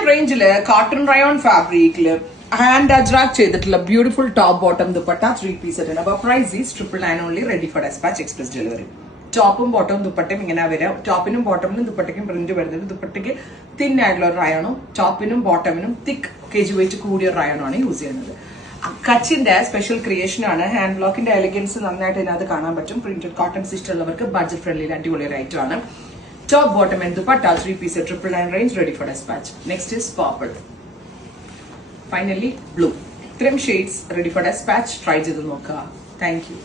999 റേഞ്ചില് cotton rayon ഫാബ്രിക്കില് hand ajrakh ചെയ്തിട്ടുള്ള beautiful top bottom dupatta 3 piece set ആണ്. അപ്പോൾ price is 999 only, ready for dispatch, express delivery. ടോപ്പും ബോട്ടവും ദുപ്പട്ടയും ഇങ്ങനെ വരാം. ടോപ്പിനും ബോട്ടമിനും ദുപ്പട്ടയ്ക്കും പ്രിന്റ് വരുന്നത്. ദുപ്പട്ടയ്ക്ക് തിൻ ആയിട്ടുള്ള ഒരു റയോണും ടോപ്പിനും ബോട്ടമിനും തിക്ക് kg വെയിറ്റ് കൂടിയ റയോണാണ് യൂസ് ചെയ്യുന്നത്. കച്ചിന്റെ സ്പെഷ്യൽ ക്രിയേഷൻ ആണ്. ഹാൻഡ് ബ്ലോക്കിന്റെ എലിഗൻസ് നന്നായിട്ട് ഇതിനകത്ത് കാണാൻ പറ്റും. പ്രിന്റഡ് കോട്ടൺ ഇഷ്ടമുള്ളവർക്ക് ബഡ്ജറ്റ് ഫ്രണ്ട്ലി അടിപൊളി റേറ്റ് ആണ്. Top bottom and dupatta 3 piece 999 range, ready for dispatch. Next is purple. Finally blue. ഇത്രയും shades ready for dispatch. Try ചെയ്ത് നോക്കുക. Thank U.